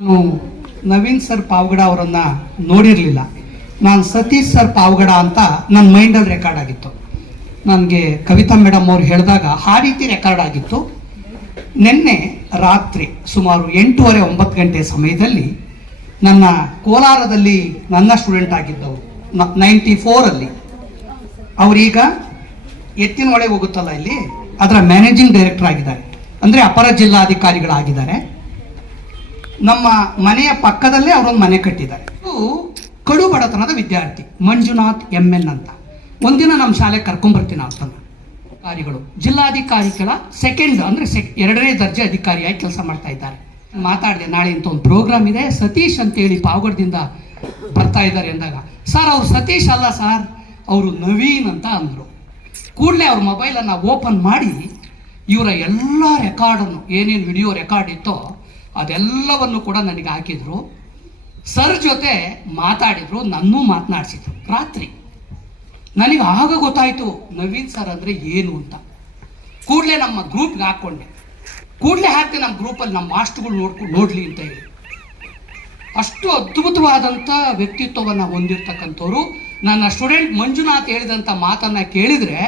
ನಾನು ನವೀನ್ ಸರ್ ಪಾವಗಡ ಅವರನ್ನ ನೋಡಿರಲಿಲ್ಲ. ನಾನು ಸತೀಶ್ ಸರ್ ಪಾವಗಡ ಅಂತ ನನ್ನ ಮೈಂಡಲ್ಲಿ ರೆಕಾರ್ಡ್ ಆಗಿತ್ತು. ನನಗೆ ಕವಿತಾ ಮೇಡಮ್ ಅವ್ರು ಹೇಳಿದಾಗ ಆ ರೀತಿ ರೆಕಾರ್ಡ್ ಆಗಿತ್ತು. ನಿನ್ನೆ ರಾತ್ರಿ ಸುಮಾರು 8:30 9 ಗಂಟೆ ಸಮಯದಲ್ಲಿ ನನ್ನ ಕೋಲಾರದಲ್ಲಿ ನನ್ನ ಸ್ಟೂಡೆಂಟ್ ಆಗಿದ್ದವರು 94ಅಲ್ಲಿ ಅವರೀಗ ಎತ್ತಿನಹೊಳೆ ಹೋಗುತ್ತಲ್ಲ ಇಲ್ಲಿ ಅದರ ಮ್ಯಾನೇಜಿಂಗ್ ಡೈರೆಕ್ಟರ್ ಆಗಿದ್ದಾರೆ, ಅಂದರೆ ಅಪರ ಜಿಲ್ಲಾಧಿಕಾರಿಗಳಾಗಿದ್ದಾರೆ. ನಮ್ಮ ಮನೆಯ ಪಕ್ಕದಲ್ಲೇ ಅವರೊಂದು ಮನೆ ಕಟ್ಟಿದ್ದಾರೆ. ಕಡು ಬಡತನದ ವಿದ್ಯಾರ್ಥಿ ಮಂಜುನಾಥ್ MN ಅಂತ. ಒಂದಿನ ನಮ್ಮ ಶಾಲೆಗೆ ಕರ್ಕೊಂಡ್ಬರ್ತೀನಿ ಅಂತನ ಅಧಿಕಾರಿಗಳು ಜಿಲ್ಲಾಧಿಕಾರಿಗಳ ಸೆಕೆಂಡ್ ಅಂದರೆ 2ನೇ ದರ್ಜೆ ಅಧಿಕಾರಿಯಾಗಿ ಕೆಲಸ ಮಾಡ್ತಾ ಇದ್ದಾರೆ. ಮಾತಾಡಿದೆ, ನಾಳೆ ಇಂಥ ಒಂದು ಪ್ರೋಗ್ರಾಮ್ ಇದೆ, ಸತೀಶ್ ಅಂತೇಳಿ ಪಾವಗಡದಿಂದ ಬರ್ತಾ ಇದ್ದಾರೆ ಅಂದಾಗ, ಸರ್ ಅವ್ರು ಸತೀಶ್ ಅಲ್ಲ ಸರ್, ಅವರು ನವೀನ್ ಅಂತ ಅಂದರು. ಕೂಡಲೇ ಅವ್ರ ಮೊಬೈಲನ್ನು ಓಪನ್ ಮಾಡಿ ಇವರ ಎಲ್ಲ ರೆಕಾರ್ಡನ್ನು ಏನೇನು ವಿಡಿಯೋ ರೆಕಾರ್ಡ್ ಇತ್ತೋ ಅದೆಲ್ಲವನ್ನು ಕೂಡ ನನಗೆ ಹಾಕಿದ್ರು. ಸರ್ ಜೊತೆ ಮಾತಾಡಿದ್ರು, ನನ್ನೂ ಮಾತನಾಡಿಸಿದ್ರು. ರಾತ್ರಿ ನನಗೆ ಆಗ ಗೊತ್ತಾಯಿತು ನವೀನ್ ಸರ್ ಅಂದರೆ ಏನು ಅಂತ. ಕೂಡಲೇ ನಮ್ಮ ಗ್ರೂಪ್ಗೆ ಹಾಕ್ಕೊಂಡೆ. ಕೂಡಲೇ ಹಾಕಿ ನಮ್ಮ ಗ್ರೂಪಲ್ಲಿ ನಮ್ಮ ಮಾಸ್ಟರ್ಗಳು ನೋಡಲಿ ಅಂತ ಹೇಳಿ. ಅಷ್ಟು ಅದ್ಭುತವಾದಂಥ ವ್ಯಕ್ತಿತ್ವವನ್ನು ಹೊಂದಿರತಕ್ಕಂಥವ್ರು. ನನ್ನ ಸ್ಟೂಡೆಂಟ್ ಮಂಜುನಾಥ್ ಹೇಳಿದಂಥ ಮಾತನ್ನು ಕೇಳಿದರೆ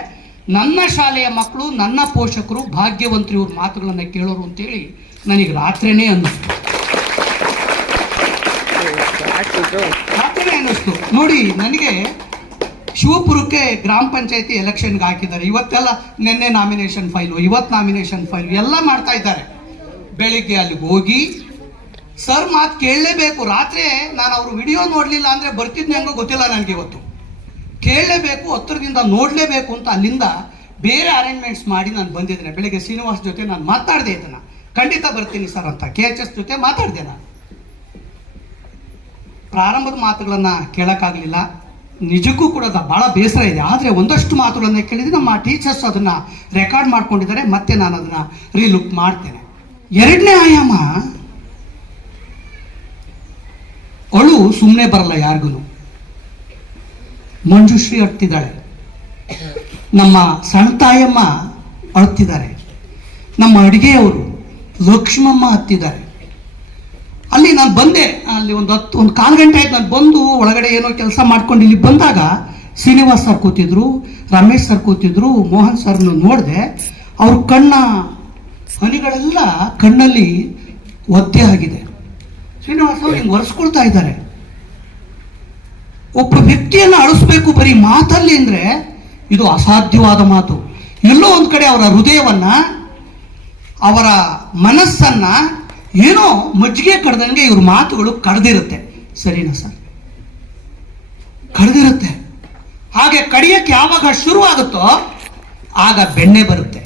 ನನ್ನ ಶಾಲೆಯ ಮಕ್ಕಳು, ನನ್ನ ಪೋಷಕರು ಭಾಗ್ಯವಂತರು ಇವ್ರ ಮಾತುಗಳನ್ನು ಕೇಳೋರು ಅಂತೇಳಿ ನನಗೆ ರಾತ್ರಿನೇ ಅನ್ನಿಸ್ತು. ನೋಡಿ, ನನಗೆ ಶಿವಪುರಕ್ಕೆ ಗ್ರಾಮ ಪಂಚಾಯತಿ ಎಲೆಕ್ಷನ್ಗೆ ಹಾಕಿದ್ದಾರೆ. ಇವತ್ತೆಲ್ಲ ನಿನ್ನೆ ನಾಮಿನೇಷನ್ ಫೈಲು, ಇವತ್ತು ನಾಮಿನೇಷನ್ ಫೈಲು ಎಲ್ಲ ಮಾಡ್ತಾ ಇದ್ದಾರೆ. ಬೆಳಿಗ್ಗೆ ಅಲ್ಲಿಗೆ ಹೋಗಿ ಸರ್ ಮಾತು ಕೇಳಲೇಬೇಕು. ರಾತ್ರಿ ನಾನು ಅವರು ವಿಡಿಯೋ ನೋಡಲಿಲ್ಲ ಅಂದರೆ ಬರ್ತಿದ್ನ ಹೆಂಗೋ ಗೊತ್ತಿಲ್ಲ ನನಗೆ. ಇವತ್ತು ಕೇಳಲೇಬೇಕು, ಹತ್ತಿರದಿಂದ ನೋಡಲೇಬೇಕು ಅಂತ ಅಲ್ಲಿಂದ ಬೇರೆ ಅರೇಂಜ್ಮೆಂಟ್ಸ್ ಮಾಡಿ ನಾನು ಬಂದಿದ್ದೇನೆ. ಬೆಳಿಗ್ಗೆ ಶ್ರೀನಿವಾಸ್ ಜೊತೆ ನಾನು ಮಾತಾಡಿದೆ, ಇದನ್ನು ಖಂಡಿತ ಬರ್ತೀನಿ ಸರ್ ಅಂತ KHS ಜೊತೆ ಮಾತಾಡಿದೆ. ನಾನು ಪ್ರಾರಂಭದ ಮಾತುಗಳನ್ನು ಕೇಳೋಕ್ಕಾಗಲಿಲ್ಲ, ನಿಜಕ್ಕೂ ಕೂಡ ಭಾಳ ಬೇಸರ ಇದೆ. ಆದರೆ ಒಂದಷ್ಟು ಮಾತುಗಳನ್ನು ಕೇಳಿದ್ರೆ ನಮ್ಮ ಟೀಚರ್ಸ್ ಅದನ್ನು ರೆಕಾರ್ಡ್ ಮಾಡ್ಕೊಂಡಿದ್ದಾರೆ, ಮತ್ತೆ ನಾನು ಅದನ್ನು ರೀಲುಕ್ ಮಾಡ್ತೇನೆ. 2ನೇ ಆಯಾಮ, ಅಳು ಸುಮ್ಮನೆ ಬರಲ್ಲ ಯಾರಿಗೂ. ಮಂಜುಶ್ರೀ ಅಳ್ತಿದ್ದಾಳೆ, ನಮ್ಮ ಸಣ್ಣ ತಾಯಮ್ಮ ಅಳ್ತಿದ್ದಾರೆ, ನಮ್ಮ ಅಡುಗೆಯವರು ಲಕ್ಷ್ಮಮ್ಮ ಹತ್ತಿದ್ದಾರೆ. ಅಲ್ಲಿ ನಾನು ಬಂದೆ, ಅಲ್ಲಿ ಒಂದು 1 ಗಂಟೆ ಆಯ್ತು ನಾನು ಬಂದು ಒಳಗಡೆ ಏನೋ ಕೆಲಸ ಮಾಡ್ಕೊಂಡು ಇಲ್ಲಿ ಬಂದಾಗ ಶ್ರೀನಿವಾಸ್ ಸರ್ ಕೂತಿದ್ರು, ರಮೇಶ್ ಸರ್ ಕೂತಿದ್ರು, ಮೋಹನ್ ಸರ್ನ ನೋಡಿದೆ. ಅವ್ರ ಕಣ್ಣ ಹನಿಗಳೆಲ್ಲ ಕಣ್ಣಲ್ಲಿ ಒದ್ದೆ ಆಗಿದೆ. ಶ್ರೀನಿವಾಸ್ ಅವ್ರು ಹಿಂಗೆ ಒರೆಸ್ಕೊಳ್ತಾ ಇದ್ದಾರೆ. ಒಬ್ಬ ವ್ಯಕ್ತಿಯನ್ನು ಅಳಿಸ್ಬೇಕು ಬರೀ ಮಾತಲ್ಲಿ ಅಂದರೆ ಇದು ಅಸಾಧ್ಯವಾದ ಮಾತು. ಎಲ್ಲೋ ಒಂದು ಕಡೆ ಅವರ ಹೃದಯವನ್ನ, ಅವರ ಮನಸ್ಸನ್ನ ಏನೋ ಮಜ್ಜಿಗೆ ಕಡ್ದಂಗೆ ಇವ್ರ ಮಾತುಗಳು ಕಡ್ದಿರುತ್ತೆ. ಸರಿನಾ ಸರ್? ಕಡ್ದಿರುತ್ತೆ. ಹಾಗೆ ಕಡಿಯಕ್ಕೆ ಯಾವಾಗ ಶುರುವಾಗುತ್ತೋ ಆಗ ಬೆಣ್ಣೆ ಬರುತ್ತೆ.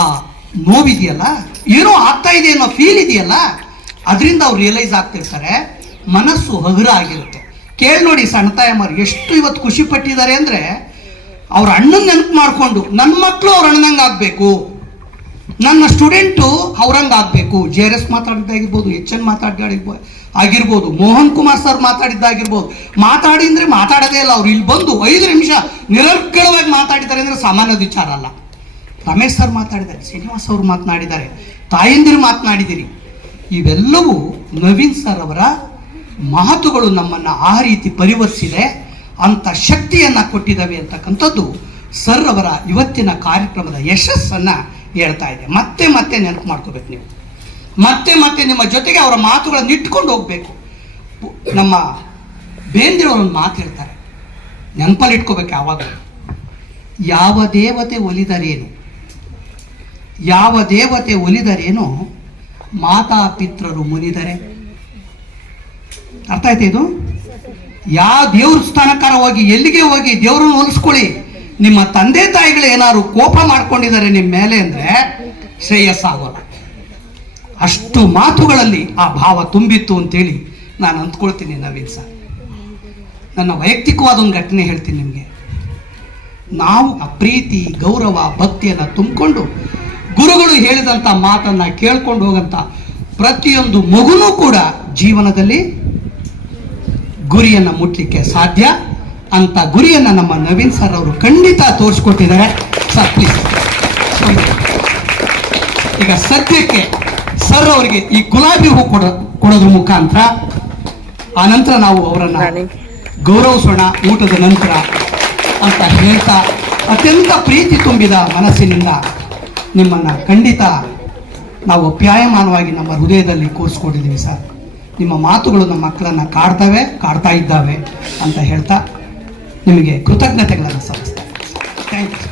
ಆ ನೋವಿದೆಯಲ್ಲ, ಏನೋ ಆಗ್ತಾ ಇದೆ ಅನ್ನೋ ಫೀಲ್ ಇದೆಯಲ್ಲ, ಅದರಿಂದ ಅವ್ರು ರಿಯಲೈಸ್ ಆಗ್ತಿರ್ತಾರೆ. ಮನಸ್ಸು ಹಗುರ ಆಗಿರುತ್ತೆ. ಕೇಳಿ ನೋಡಿ, ಸಣ್ಣ ತಾಯಮ್ಮರು ಎಷ್ಟು ಇವತ್ತು ಖುಷಿ ಪಟ್ಟಿದ್ದಾರೆ ಅಂದರೆ, ಅವ್ರ ಅಣ್ಣನ ನೆನಪು ಮಾಡಿಕೊಂಡು ನನ್ನ ಮಕ್ಕಳು ಅವ್ರ ಅಣ್ಣನಂಗೆ ಆಗಬೇಕು, ನನ್ನ ಸ್ಟೂಡೆಂಟು ಅವ್ರಂಗೆ ಆಗಬೇಕು. JRS ಮಾತಾಡಿದ್ದಾಗಿರ್ಬೋದು, HN ಆಗಿರ್ಬೋದು, ಮೋಹನ್ ಕುಮಾರ್ ಸರ್ ಮಾತಾಡಿದ್ದಾಗಿರ್ಬೋದು. ಮಾತಾಡಿ ಅಂದರೆ ಮಾತಾಡೋದೇ ಇಲ್ಲ. ಅವ್ರು ಇಲ್ಲಿ ಬಂದು 5 ನಿಮಿಷ ನಿರರ್ಗಳವಾಗಿ ಮಾತಾಡಿದ್ದಾರೆ ಅಂದರೆ ಸಾಮಾನ್ಯ ವಿಚಾರ ಅಲ್ಲ. ರಮೇಶ್ ಸರ್ ಮಾತಾಡಿದ್ದಾರೆ, ಶ್ರೀನಿವಾಸ್ ಅವರು ಮಾತನಾಡಿದ್ದಾರೆ, ತಾಯಂದಿರು ಮಾತನಾಡಿದಿರಿ. ಇವೆಲ್ಲವೂ ನವೀನ್ ಸರ್ ಅವರ ಮಾತುಗಳು ನಮ್ಮನ್ನು ಆ ರೀತಿ ಪರಿವರ್ತಿಸಿದೆ, ಅಂತ ಶಕ್ತಿಯನ್ನು ಕೊಟ್ಟಿದ್ದಾವೆ ಅಂತಕ್ಕಂಥದ್ದು ಸರ್ ಅವರ ಇವತ್ತಿನ ಕಾರ್ಯಕ್ರಮದ ಯಶಸ್ಸನ್ನು ಹೇಳ್ತಾ ಇದೆ. ಮತ್ತೆ ಮತ್ತೆ ನೆನಪು ಮಾಡ್ಕೋಬೇಕು ನೀವು, ಮತ್ತೆ ಮತ್ತೆ ನಿಮ್ಮ ಜೊತೆಗೆ ಅವರ ಮಾತುಗಳನ್ನು ಇಟ್ಕೊಂಡು ಹೋಗ್ಬೇಕು. ನಮ್ಮ ಬೇಂದ್ರವರೊಂದು ಮಾತು ಹೇಳ್ತಾರೆ, ನೆನಪಲ್ಲಿ ಇಟ್ಕೋಬೇಕು ಯಾವಾಗ. ಯಾವ ದೇವತೆ ಒಲಿದರೇನು, ಯಾವ ದೇವತೆ ಒಲಿದರೇನು, ಮಾತಾ ಪಿತೃರು ಮುನಿದರೆ. ಅರ್ಥ ಆಯ್ತಾ ಇದು? ಯಾವ ದೇವ್ರ ಸ್ಥಾನಕಾರ ಹೋಗಿ, ಎಲ್ಲಿಗೆ ಹೋಗಿ ದೇವ್ರನ್ನ ಹೋಲಿಸ್ಕೊಳ್ಳಿ, ನಿಮ್ಮ ತಂದೆ ತಾಯಿಗಳು ಏನಾದ್ರು ಕೋಪ ಮಾಡ್ಕೊಂಡಿದ್ದಾರೆ ನಿಮ್ಮ ಮೇಲೆ ಅಂದರೆ ಶ್ರೇಯಸ್ಸಾಗೋಲ್ಲ. ಅಷ್ಟು ಮಾತುಗಳಲ್ಲಿ ಆ ಭಾವ ತುಂಬಿತ್ತು ಅಂತೇಳಿ ನಾನು ಅಂದ್ಕೊಳ್ತೀನಿ. ನವೀನ್ ಸರ್, ನನ್ನ ವೈಯಕ್ತಿಕವಾದ ಒಂದು ಘಟನೆ ಹೇಳ್ತೀನಿ ನಿಮಗೆ. ನಾವು ಆ ಪ್ರೀತಿ, ಗೌರವ, ಭಕ್ತಿಯನ್ನು ತುಂಬಿಕೊಂಡು ಗುರುಗಳು ಹೇಳಿದಂಥ ಮಾತನ್ನು ಕೇಳ್ಕೊಂಡು ಹೋಗಂತ ಪ್ರತಿಯೊಂದು ಮಗುನೂ ಕೂಡ ಜೀವನದಲ್ಲಿ ಗುರಿಯನ್ನು ಮುಟ್ಲಿಕ್ಕೆ ಸಾಧ್ಯ. ಅಂತ ಗುರಿಯನ್ನು ನಮ್ಮ ನವೀನ್ ಸರ್ ಅವರು ಖಂಡಿತ ತೋರಿಸ್ಕೊಟ್ಟಿದ್ದಾರೆ. Sir please. ಈಗ ಸದ್ಯಕ್ಕೆ ಸರ್ ಅವರಿಗೆ ಈ ಗುಲಾಬಿ ಹೂ ಕೊಡೋದ್ರ ಮುಖಾಂತರ ಆನಂತರ ನಾವು ಅವರನ್ನ ಗೌರವಿಸೋಣ ಊಟದ ನಂತರ ಅಂತ ಹೇಳ್ತಾ, ಅತ್ಯಂತ ಪ್ರೀತಿ ತುಂಬಿದ ಮನಸ್ಸಿನಿಂದ ನಿಮ್ಮನ್ನ ಖಂಡಿತ ನಾವು ಅಪ್ಯಾಯಮಾನವಾಗಿ ನಮ್ಮ ಹೃದಯದಲ್ಲಿ ಕೂರಿಸ್ಕೊಂಡಿದ್ದೀವಿ ಸರ್. ನಿಮ್ಮ ಮಾತುಗಳು ನಮ್ಮ ಮಕ್ಕಳನ್ನ ಕಾಡ್ತಾ ಇದ್ದಾವೆ ಅಂತ ಹೇಳ್ತಾ ನಿಮಗೆ ಕೃತಜ್ಞತೆಗಳನ್ನು ಸಲ್ಲಿಸ್ತೇನೆ. Thank you.